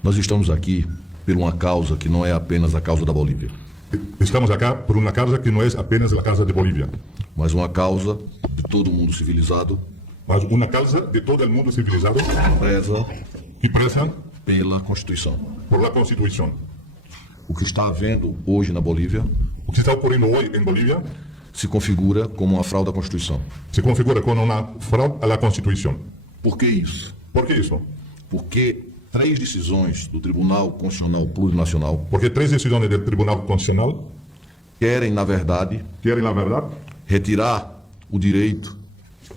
Nós estamos aqui por uma causa que não é apenas a causa da Bolívia, Estamos acá por una causa que no es apenas la causa de Bolivia, mas uma causa de todo o mundo civilizado mas una causa de todo el mundo civilizado preza y presa pela Constituição. por la Constitución. O que está havendo hoje na Bolívia Lo que está ocurriendo hoy en Bolivia se configura como uma fraude à Constituição. se configura como una fraude a la Constitución. Por que isso? ¿Por qué eso? Porque 3 decisões do Tribunal Constitucional Plurinacional Porque 3 decisiones del Tribunal Constitucional querem, na verdade, quieren, la verdad, retirar o direito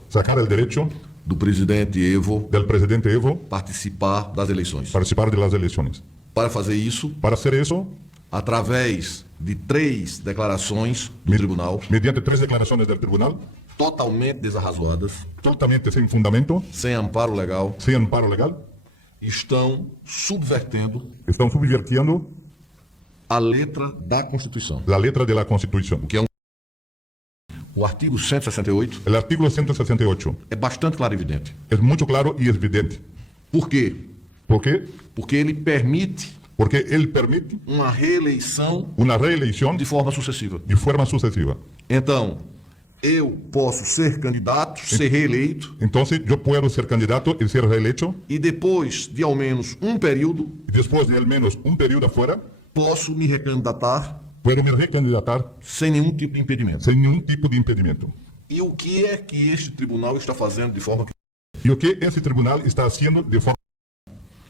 sacar el derecho do presidente Evo del presidente Evo participar das eleições. participar de las elecciones. Para fazer isso, Para hacer eso, através de 3 declarações do tribunal mediante 3 declaraciones del tribunal, totalmente desarrazoadas, totalmente sin fundamento, sem amparo legal, sin amparo legal, estão subvertendo están subvirtiendo a letra da Constituição. la letra de la Constitución. O artigo 168 El artículo 168 é bastante claro e evidente. es mucho claro y evidente. Por quê? ¿Por qué? Porque ele permite Porque él permite uma reeleição una reelección de forma sucessiva. de forma sucesiva. Então, eu posso ser candidato, ser reeleito, Entonces yo puedo ser candidato y ser reelecho e depois de ao menos um período, y después de al menos un periodo afuera, posso me recandidatar puedo me recandidatar sem nenhum tipo de impedimento. sin ningún tipo de impedimento. E o que é que este tribunal está fazendo de forma que Y lo que ese tribunal está haciendo de forma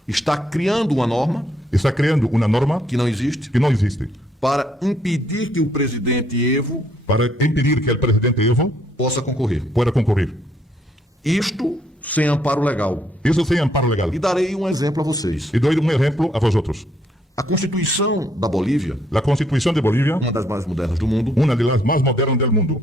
está criando uma norma está creando una norma que não existe que no existe para impedir que o presidente Evo para impedir que el presidente Evo possa concorrer. pueda concurrir. Isto sem amparo legal. Eso sin amparo legal. E darei um exemplo a vocês. Y doy un ejemplo a vosotros. A Constituição da Bolívia, La Constitución de Bolivia, uma das mais modernas do mundo, una de las más modernas del mundo,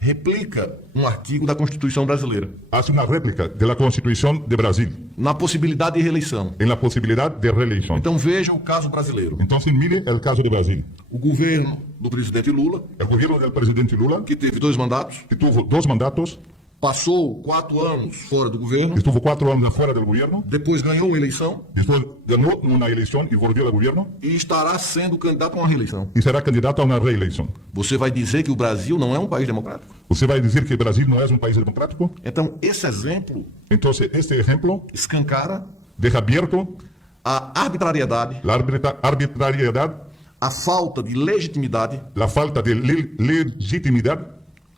replica um artigo da Constituição brasileira, hace una réplica de la Constitución de Brasil na possibilidade de reeleição. en la posibilidad de reelección. Então veja o caso brasileiro. Entonces mire el caso de Brasil. O governo do presidente Lula, El gobierno del presidente Lula, que teve 2 mandatos, que tuvo 2 mandatos, passou 4 anos fora do governo, estuvo 4 años afuera del gobierno, depois ganhou uma eleição después ganó una elección y volvió al gobierno e estará sendo candidato a uma reeleição. y será candidato a una reelección. Você vai dizer que o Brasil não é um país democrático? ¿Usted va a decir que Brasil no es un país democrático? Então, esse exemplo Entonces este ejemplo escancara deja abierto a arbitrariedade, la arbitrariedad, a falta de legitimidade la falta de legitimidad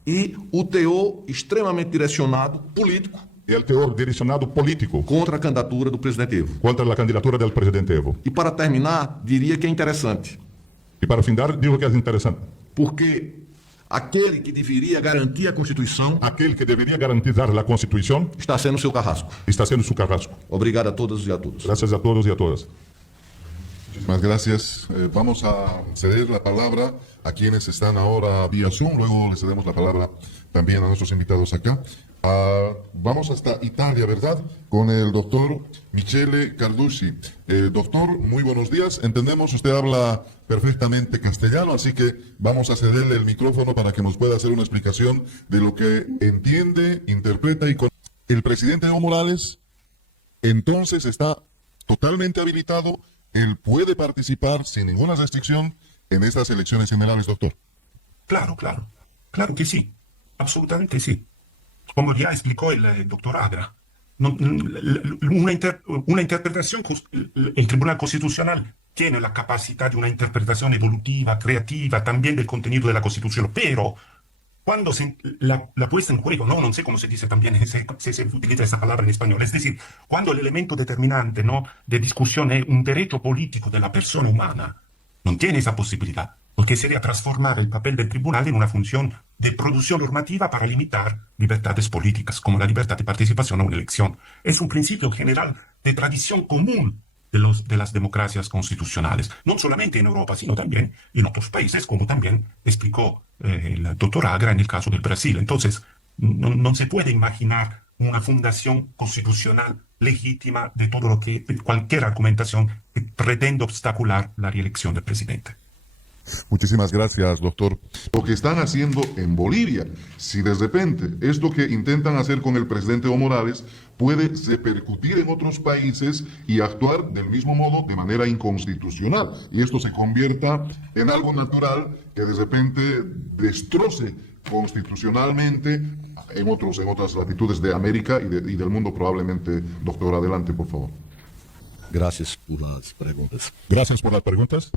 e o teor extremamente direcionado político y el teor direccionado político contra a candidatura do presidente Evo. contra la candidatura del presidente Evo. E para terminar, diria que é interessante, Y para findar, digo que es interesante. porque aquele que deveria garantir a Constituição Aquel que debería garantizar la Constitución está sendo seu carrasco. está haciendo su carrasco. Obrigado a todas e a todos. Gracias a todos y a todas. Muchísimas gracias. Vamos a ceder la palabra a quienes están ahora vía Zoom. Luego le cedemos la palabra también a nuestros invitados acá. Vamos hasta Italia, ¿verdad? Con el doctor Michele Carducci. Doctor, muy buenos días. Entendemos, usted habla perfectamente castellano, así que vamos a cederle el micrófono para que nos pueda hacer una explicación de lo que entiende, interpreta y conoce. El presidente Evo Morales entonces está totalmente habilitado. Él puede participar sin ninguna restricción en estas elecciones generales, doctor. Claro, claro. Claro que sí. Absolutamente sí. Como ya explicó el doctor Agra, una interpretación, el Tribunal Constitucional tiene la capacidad de una interpretación evolutiva, creativa, también del contenido de la Constitución, pero cuando la puesta en juego, no sé cómo se dice también, se utiliza esa palabra en español, es decir, cuando el elemento determinante de discusión es un derecho político de la persona humana, no tiene esa posibilidad, porque sería transformar el papel del tribunal en una función de producción normativa para limitar libertades políticas, como la libertad de participación a una elección. Es un principio general de tradición común de las democracias constitucionales, no solamente en Europa, sino también en otros países, como también explicó el doctor Agra en el caso del Brasil. Entonces, no se puede imaginar una fundación constitucional legítima de todo lo que, cualquier argumentación que pretende obstacular la reelección del presidente. Muchísimas gracias, doctor. Lo que están haciendo en Bolivia, si de repente esto que intentan hacer con el presidente Evo Morales puede repercutir en otros países y actuar del mismo modo de manera inconstitucional, y esto se convierta en algo natural que de repente destroce constitucionalmente en otras latitudes de América y del mundo probablemente. Doctor, adelante, por favor. Graças por as perguntas. Gracias por las preguntas.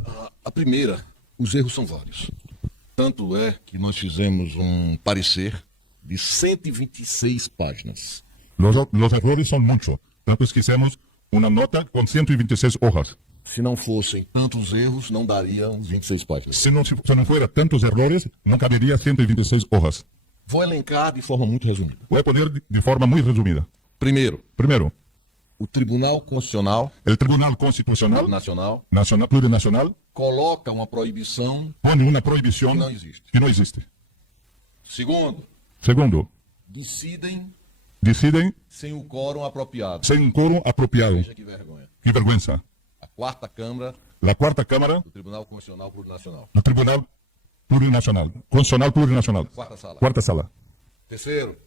A primeira, os erros são vários. Tanto é que nós fizemos parecer de 126 páginas. Los errores son muchos. Tanto es que hicimos una nota con 126 hojas. Se não fossem tantos erros, não dariam 26 páginas. Si no fuera tantos errores, no cabería 126 hojas. Vou elencar de forma muito resumida. Voy a poner de forma muy resumida. Primeiro, Primero, o Tribunal Constitucional el Tribunal Constitucional Nacional Plurinacional coloca uma proibição pone una prohibición que não existe. que no existe. Segundo, Segundo, decidem deciden sem o quórum apropriado. sin un quórum apropiado. Veja que vergonha. Qué vergüenza. A quarta Câmara La Cuarta Cámara do Tribunal Constitucional Plurinacional. del Tribunal Plurinacional, Constitucional Plurinacional. Quarta sala. Cuarta sala. Terceiro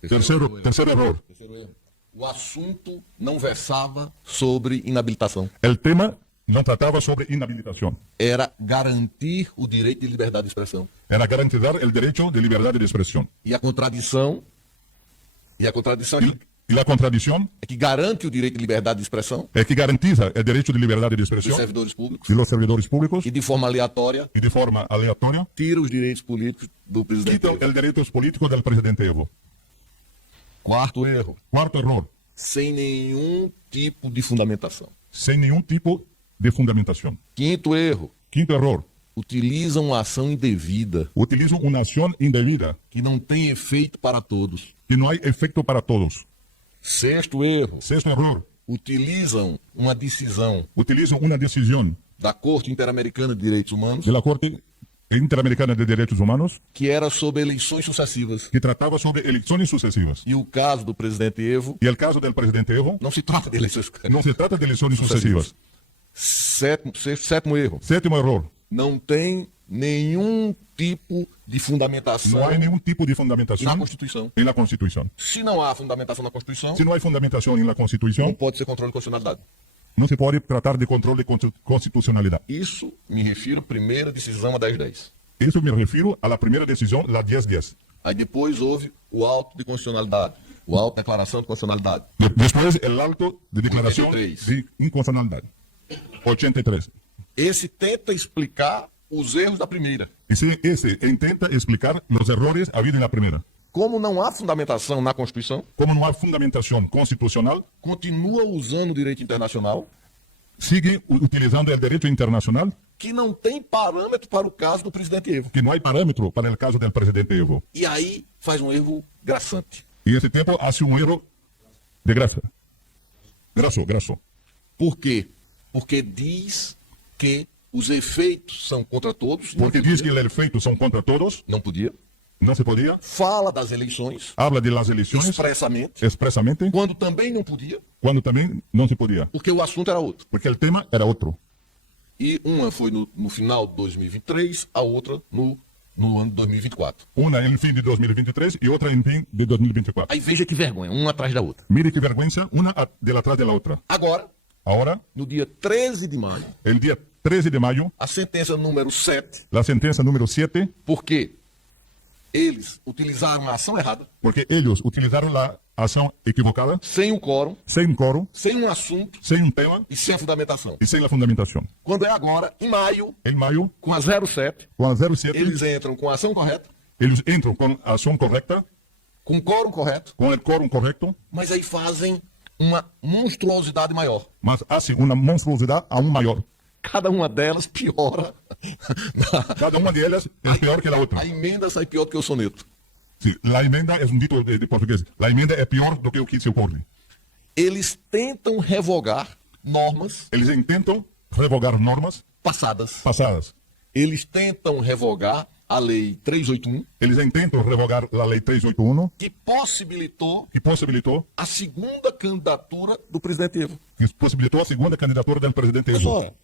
Tercer error. Terceiro erro. O assunto não versava sobre inabilitação. El tema no trataba sobre inhabilitación. Era garantir o direito de liberdade de expressão. Era garantizar el derecho de libertad de expresión. E a contradição Y la contradicción é que garante o direito de liberdade de expressão es que garantiza el derecho de libertad de dos expresión servidores públicos de los servidores públicos e de forma aleatória y de forma aleatoria tira os direitos políticos do presidente. quitan el derecho político del presidente Evo. Quarto erro, Cuarto error, sem nenhum tipo de fundamentação. sin ningún tipo de fundamentación. Quinto erro, Quinto error, utilizam uma ação indevida utilizan una acción indebida que não tem efeito para todos. que no hay efecto para todos. Sexto erro, Sexto error, utilizam uma decisão utilizan una decisión da Corte Interamericana de Direitos Humanos de la Corte Interamericana de Derechos Humanos que era sobre eleições sucessivas. que trataba sobre elecciones sucesivas. E o caso do presidente Evo Y el caso del presidente Evo não se trata de eleições. no se trata de elecciones sucesivas. Sétimo erro, Séptimo error, não tem nenhum tipo de fundamentação no hay ningún tipo de na fundamentación Constituição. en la Constitución. Se não há fundamentação na Constituição, Si no hay fundamentación en la não Constitución, pode ser controle de constitucionalidade. no se puede tratar de control de constitucionalidad. Isso me refiro à primeira decisão, a 1010. Eso me refiero a la primera decisión, la 1010. Aí depois houve o auto de constitucionalidade, o auto de declaração de constitucionalidade. Después, el alto de declaración 83. de inconstitucionalidad. 83. Esse tenta explicar os erros da primeira. Ese intenta explicar los errores habidos en la primera. Como não há fundamentação na Constituição, Como no hay fundamentación constitucional, continua usando o direito internacional, sigue utilizando el derecho internacional, que não tem parâmetro para o caso do presidente Evo. que no hay parámetro para el caso del presidente Evo. E aí faz um erro graçante. Y ese tiempo hace un error de grasa. Graso. Por quê? Porque diz que os efeitos são contra todos. Porque dice que el efecto son contra todos, Não podia. no se podía. Fala das eleições Habla de las elecciones expresamente, quando também não podia, cuando también no se podía. porque o assunto era outro. Porque el tema era otro. E uma foi no final de 2023, a outra no ano de 2024. Una en el fin de 2023 y otra en fin de 2024. Aí veja que vergonha, uma atrás da outra. Mire qué vergüenza, una de atrás de la otra. Agora, Ahora, no dia 13 de maio, el día 13 de mayo, a sentença número 7, la sentencia número 7, porque eles utilizaram a ação errada, porque ellos utilizaron la acción equivocada, sem o quórum, sin quórum, sem um assunto sin un tema e sem a fundamentação. y sin la fundamentación. Quando é agora, em maio, En mayo, com a 07, con la 07, eles entram com a ação correta, ellos entran con acción correcta, com o quórum correto, con el quórum correcto, mas aí fazem uma monstruosidade maior. mas hace una monstruosidad aún mayor. Cada uma delas piora. Cada una de ellas es peor que la otra. A emenda sai pior do que o soneto. Sí, la enmienda es un dito de portugués. La enmienda es peor do que o que se ocurre. Eles tentam revogar normas Eles intentam revogar normas passadas. pasadas. Eles tentam revogar a Lei 381, Eles intentam revogar a Lei 381, que possibilitou que possibilitou a segunda candidatura do presidente Evo. a segunda candidatura do presidente Mas Evo. olha,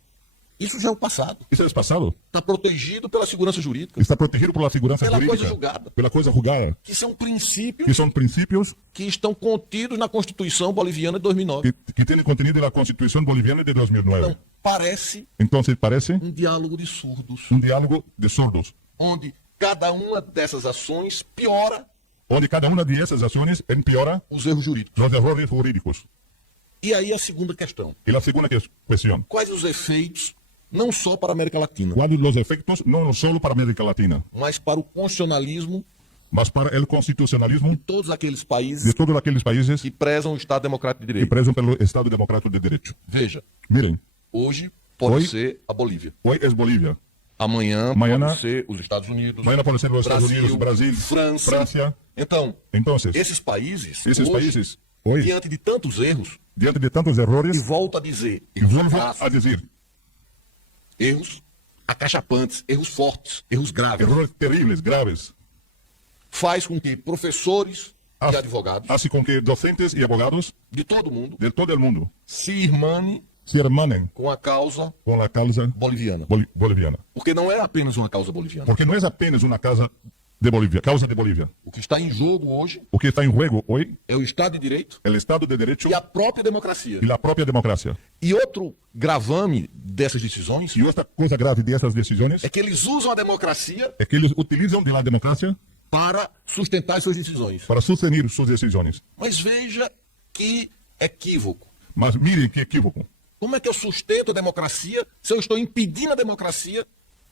Isso já é o passado. Isso é passado. Está protegido pela segurança jurídica, Está protegido pela segurança pela jurídica. coisa julgada, Pela coisa julgada. que são princípios Que são princípios que estão contidos na Constituição Boliviana de 2009. que têm conteúdo na Constituição Boliviana de 2009. Então, parece Então, parece um diálogo de surdos, um diálogo de surdos, onde cada uma dessas ações piora onde cada uma dessas ações empeora os erros jurídicos. os erros jurídicos. E aí a segunda questão. E a segunda questão, Quais os efeitos, não só para a América Latina, quais os efeitos, não só para a América Latina, mas para o constitucionalismo mas para o constitucionalismo de todos aqueles países de todos aqueles países que prezam o Estado Democrático de que Direito? prezam pelo Estado Democrático de Direito. Veja, Miren, hoje pode Hoy- ser a Bolívia. hoy es Bolivia, Amanhã Mañana- pode ser os Estados Unidos, mañana pueden ser los Estados Unidos, Brasil, França. Francia. Então, Entonces, esses países, esses hoje, países, hoy, diante de tantos erros, diante de tantos e errores, volto a dizer, vuelvo grassos, a decir, erros acachapantes, erros fortes, erros graves, errores terribles, graves, faz com que professores e hace, advogados hace con que docentes y abogados de todo mundo de todo el mundo se irmanem se hermanen com a causa con la causa boliviana. boliviana. Porque não é apenas uma causa boliviana. Porque no es apenas una causa de Bolivia. O que está em jogo hoje O que está en juego hoy, é o Estado de Direito el Estado de Derecho e a própria democracia. y la propia democracia. E outro gravame dessas decisões Y otra cosa grave de estas decisiones é que eles usam a democracia es que ellos utilizan de la democracia para sustentar as suas decisões. para sostener sus decisiones. Mas veja que equívoco. Mas miren qué equívoco. Como é que eu sustento a democracia se eu estou impedindo a democracia?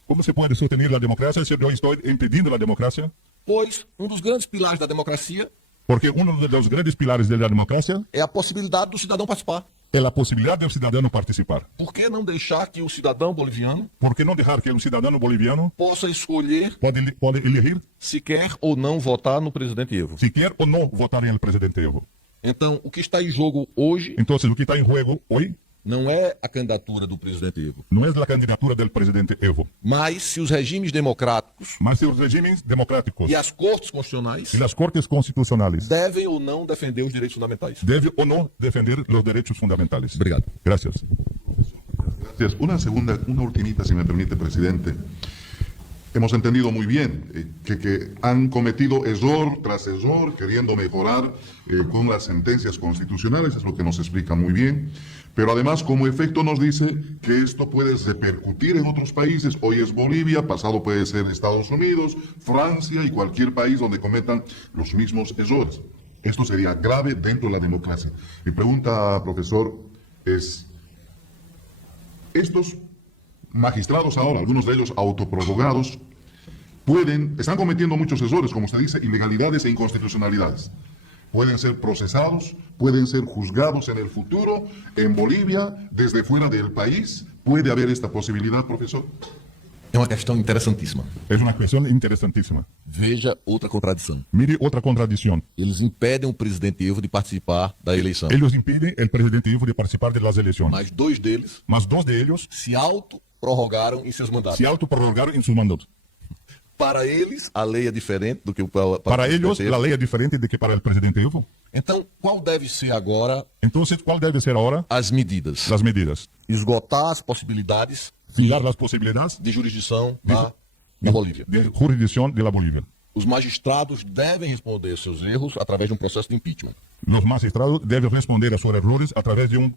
¿Cómo se puede sostener la democracia si yo estoy impidiendo la democracia? Pois um dos grandes pilares da democracia Porque uno de los grandes pilares de la democracia é a possibilidade do cidadão participar. es la posibilidad del ciudadano participar. Por que não deixar que o cidadão boliviano ¿Por qué no dejar que un ciudadano boliviano possa escolher puede elegir se quer ou não votar no presidente Evo? si quiere o no votar en el presidente Evo? Então, o que está em jogo hoje Entonces, lo que está en juego hoy não é a candidatura do presidente Evo, no es la candidatura del presidente Evo, mas se os regimes democráticos más si los regímenes democráticos e as cortes constitucionais y las cortes constitucionales devem ou não defender os direitos fundamentais. deben o no defender los derechos fundamentales. Obrigado. Gracias. Gracias. Una ultimita, si me permite, presidente. Hemos entendido muy bien que han cometido error tras error, queriendo mejorar con las sentencias constitucionales, es lo que nos explica muy bien. Pero además, como efecto, nos dice que esto puede repercutir en otros países. Hoy es Bolivia, pasado puede ser Estados Unidos, Francia y cualquier país donde cometan los mismos errores. Esto sería grave dentro de la democracia. Mi pregunta, profesor, es: estos magistrados ahora, algunos de ellos autoprorrogados, están cometiendo muchos errores, como usted dice, ilegalidades e inconstitucionalidades. Pueden ser procesados, pueden ser juzgados en el futuro, en Bolivia, desde fuera del país. ¿Puede haber esta posibilidad, profesor? É uma questão interessantíssima. Es una cuestión interesantísima. Veja outra contradição. Mire otra contradicción. Eles impedem o presidente Evo de participar da eleição. Ellos impiden al presidente Evo de participar de las elecciones. Mas dois deles Mas dos de ellos se autoprorrogaram em seus mandatos. se autoprorrogaron en sus mandatos. Para eles, a lei é diferente do que para Para o ellos, presidente la Evo. ley es diferente de que para el presidente Evo. Então, qual deve ser agora Entonces, ¿cuál debe ser ahora as medidas? las medidas? Esgotar as possibilidades Fijar las posibilidades de jurisdição na Bolívia. de jurisdicción de la Bolivia. Os magistrados devem responder seus erros através de um processo de impeachment. Los magistrados deben responder a sus errores a través de un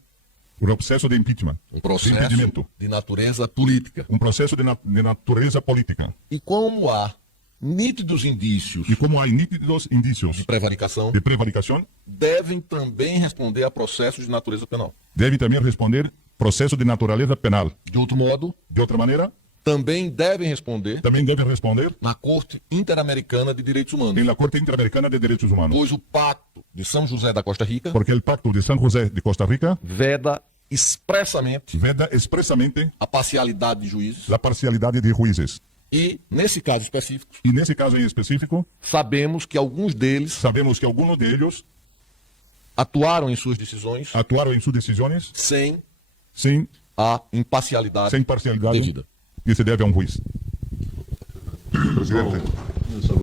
proceso de impeachment, Um de processo impedimento, de natureza política. un proceso de naturaleza política. E como há nítidos indícios Y como hay nítidos indicios de prevaricação, de prevaricación, devem também responder a processos de natureza penal. debe también responder proceso de naturaleza penal. De outro modo, De otra manera, também devem responder también debe responder na Corte Interamericana de Direitos Humanos, en la Corte Interamericana de Derechos Humanos. pois o Pacto de São José da Costa Rica Porque el Pacto de San José de Costa Rica veda expressamente veda expresamente a parcialidade de juízes la parcialidad de jueces. e, nesse caso específico, Y en ese caso en específico, sabemos que alguns deles sabemos que algunos de ellos atuaram em suas decisões actuaron en sus decisiones sem sin a imparcialidade parcialidad devida. que se debe a un juez. Presidente.